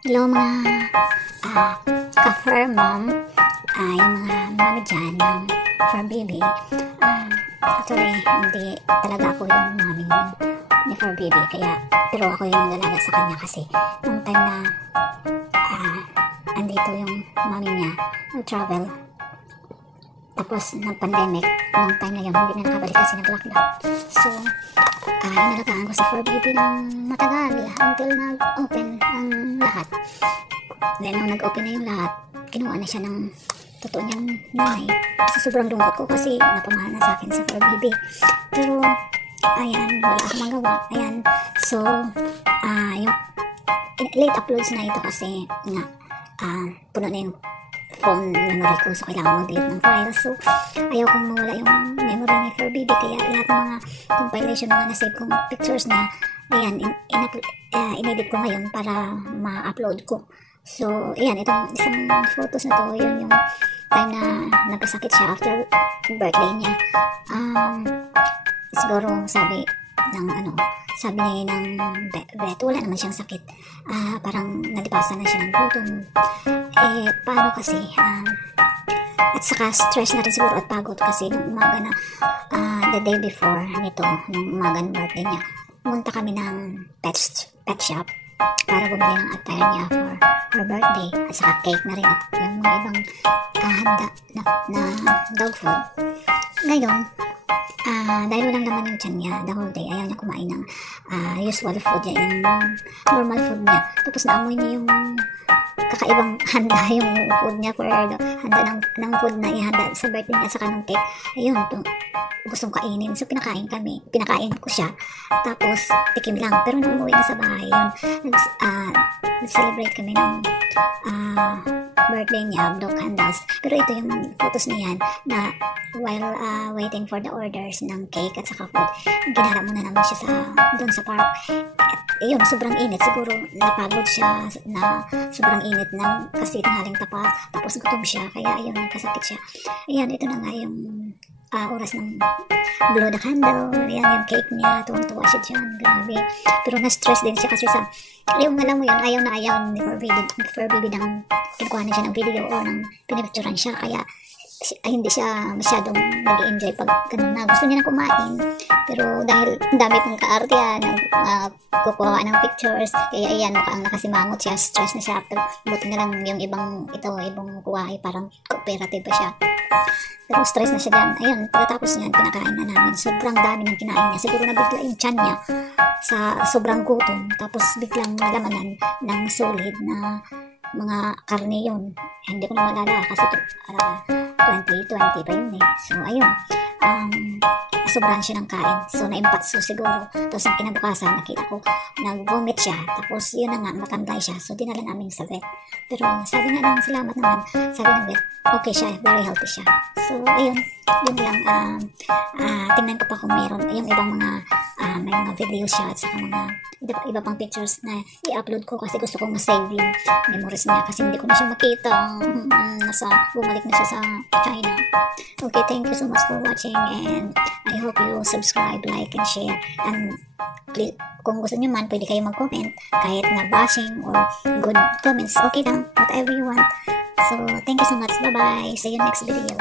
Hello mga ka-fur mom, yung mga mami dyan ng fur baby. Actually, hindi talaga ako yung mami ni fur baby, pero ako yung nag-alaga sa kanya kasi nung time na andito yung mami niya, nag-travel. Tapos nag-pandemic, nung time na yun, hindi na nakabalik kasi nag-lockdown. So, inalagaan ko si fur baby ng matagal until nag-open ang lahat. Then nung nag-open na yung lahat, kinuha na siya ng totoo niyang nanay. So, sobrang lungkot ko kasi napamahal na sa akin si fur baby. Pero ayan, wala akong magawa. Ayan, so yung late uploads na ito kasi nga puno na yung phone memory ko, so kailangan mag-delete ng files. So ayaw kong mawala yung memory ni fur baby, kaya lahat ng mga compilation, mga na-save kong pictures na ayan, in-edit ko ngayon para ma-upload ko. So ayan, itong isang photos na to, yun yung time na nagkasakit siya after birthday niya. Siguro sabi niya ng vet, wala naman siyang sakit. Parang nalipasan na siya ng gutom. Paano kasi, at saka stress na rin siguro at pagod kasi nung umaga na, the day before nito, nung umaga ng birthday niya, pumunta kami ng pet shop para bumili ng attire niya for her birthday, at saka cake na rin at yung mga ibang handa na dog food. Ngayon, dahil walang laman yung tiyan niya the whole day, ayaw niya kumain ng usual food niya, yung normal food niya. Tapos naamoy niya yung kakaibang handa, yung food niya for handa ng food na ihanda sa birthday niya, saka ng cake. Ayun, gustong kainin. So pinakain ko siya, tapos tikim lang. Pero nung umuwi na sa bahay, yun, nag-celebrate kami ng birthday niya, dog candles. Pero ito yung photos na yan na while waiting for the orders ng cake at saka food, ginala muna naman siya doon sa park. Ayun, sobrang init. Siguro napagod siya na sobrang init kasi tanghaling tapat, tapos gutom siya, kaya ayun, nagkasakit siya. Ayan, ito na nga yung oras ng blow the candle. Ayan, yung cake niya, tuwang-tuwa siya dyan, grabe. Pero na-stress din siya kasi yung alam mo yun, ayaw na ayaw ni fur baby nang kinukuhanan siya ng video o nang pinipicturan siya, kaya hindi siya masyadong nag-enjoy pag ganun na. Gusto niya na kumain, pero dahil dami pang kaartiyan, kukuha ng pictures, kaya ayan, mukhang nakasimangot siya, stress na siya. Buti na lang yung ibang kuha ay parang cooperative pa siya, pero stress na siya dyan. Ayun, pagkatapos niyan, pinakain na namin. Sobrang dami ng kinain niya, siguro nabigla yung tiyan niya sa sobrang gutom, tapos biglang nalamanan ng solid na mga karne yun. Hindi ko na malala kasi 2020 pa yun eh. So ayun, sobrahan siya ng kain, so naimpatso siguro. Tapos ang kinabukasan, nakita ko nag-vomit siya, tapos yun na nga, matangay siya. So dinala namin sa vet, pero sabi nga ng salamat naman, sabi ng vet, okay siya, very healthy siya. So ayun, yun lang. Tingnan ko pa kung meron yung ibang mga may mga video siya at saka mga iba pang pictures na i-upload ko, kasi gusto kong ma-save yung memories niya, kasi hindi ko na siya makita. Bumalik na siya sa China. Okay, thank you so much for watching, and I hope you subscribe, like, and share. And please, kung gusto niyo man, pwede kayo mag-comment, kahit na bashing or good comments, okay lang, whatever you want. So thank you so much, bye bye, see you next video.